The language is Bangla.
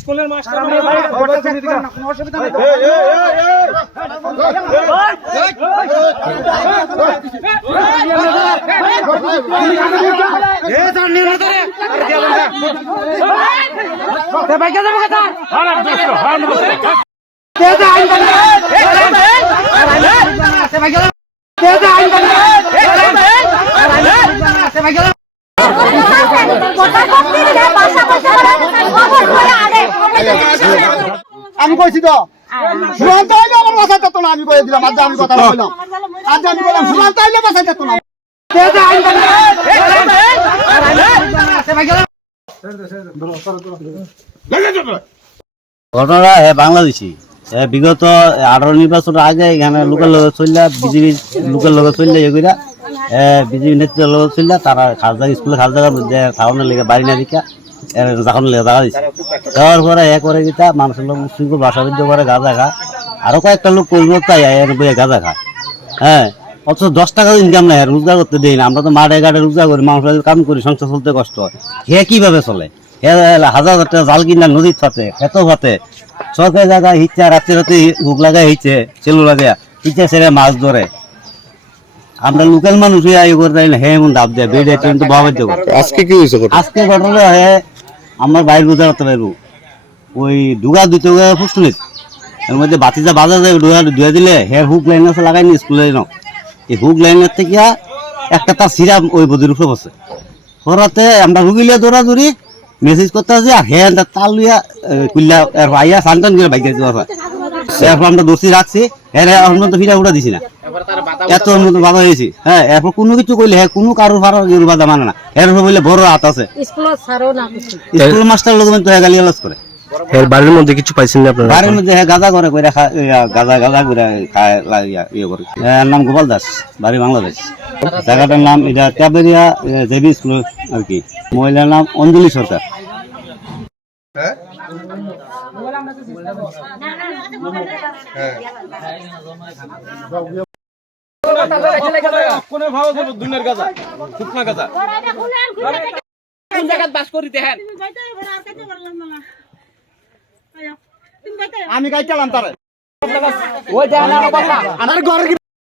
স্কুলের মাস্টার আমি কইছি তো। সুমন্ত হইলে আমার বাসায় যেত না আমি কয়ে দিলাম আজ আমি কথা বললাম। আজ আমি বললাম সুমন্ত হইলে বাসায় যেত না। ঘটনা হ্যাঁ বাংলাদেশি। এ বিগত আঠারো নির্বাচনের আগে এখানে লোকের লোক চললে বিজেপি লোকের লোক চললে এগুলা বিজেপি নেতৃত্বের লোক চললে তারা খালদা স্কুলে খালদার মধ্যে খাওয়ানোর লেগে বাড়ি না দিকা যখন লেগে দেওয়ার পরে এ করে মানুষের লোক বাসা বিদ্য করে গাঁজা খা আরও কয়েকটা লোক করব তাই এর বইয়ে গাঁজা খা হ্যাঁ অথচ দশ টাকা ইনকাম নাই রোজগার করতে দেই না। আমরা তো মাঠে ঘাটে রোজগার করি মানুষের কাম করি সংসার চলতে কষ্ট হয়। হে কীভাবে চলে? হে হাজার হাজার টাকা জাল কিনা নদীর ফাতে খেত ফাতে। সরকারি জায়গা হিচ্ছে রাত্রে রাতে হুক লাগাই হিচ্ছে চেলু লাগে হিচ্ছে সেরে মাছ ধরে। আমরা লোকাল মানুষ হয়ে করে না হে এমন দাব দেয় বেড়ে বাবার দেবো আজকে কি হয়েছে আজকে ঘটনা হে আমার বাইর বোঝা করতে পারব ওই ডুগা দুই টাকা ফুসলিত এর মধ্যে বাতিজা বাজা যায় ডুগা ধুয়ে দিলে হের হুক লাইন আছে, লাগাই নি স্কুলে ন এই হুক লাইনের থেকে একটা তার সিরাম ওই বদির উপরে বসে। পরাতে আমরা রুগিলে দৌড়াদৌড়ি মেসেজ করতে আছে আর হ্যাঁ তাল লইয়া কুল্লা আইয়া সান্তান করে বাইক আমরা দোষী রাখছি, এর এখন তো ফিরা উঠা দিছি না। এত বাধা হয়েছি। হ্যাঁ এরপর কোনো কিছু কইলে হ্যাঁ কোনো কারোর ইউর বাধা মানে না। এরপর বললে বড় হাত আছে। স্কুল মাস্টার লোক তো হ্যাঁ গালি গালাজ করে। এর বাড়ির মধ্যে কিছু পাইছেন না আপনারা? বাড়ির মধ্যে হ্যাঁ গাঁজা করে কইরা ইয়া, গাঁজা গাঁজা করে খায় ইয়ে করে। এর নাম গোপাল দাস বাড়ি বাংলাদেশ। জায়গাটার নাম এটা ক্যাবেরিয়া জেবি স্কুল আর কি। মহিলার নাম অঞ্জলি সরকার। কোনে ভালো যাব দুনিয়ার গাজা। শুকনা গাজা। কোন জায়গায় বাস করি দেখেন। আমি গাইতালাম তারে। ওই দেখেন আমার ঘরে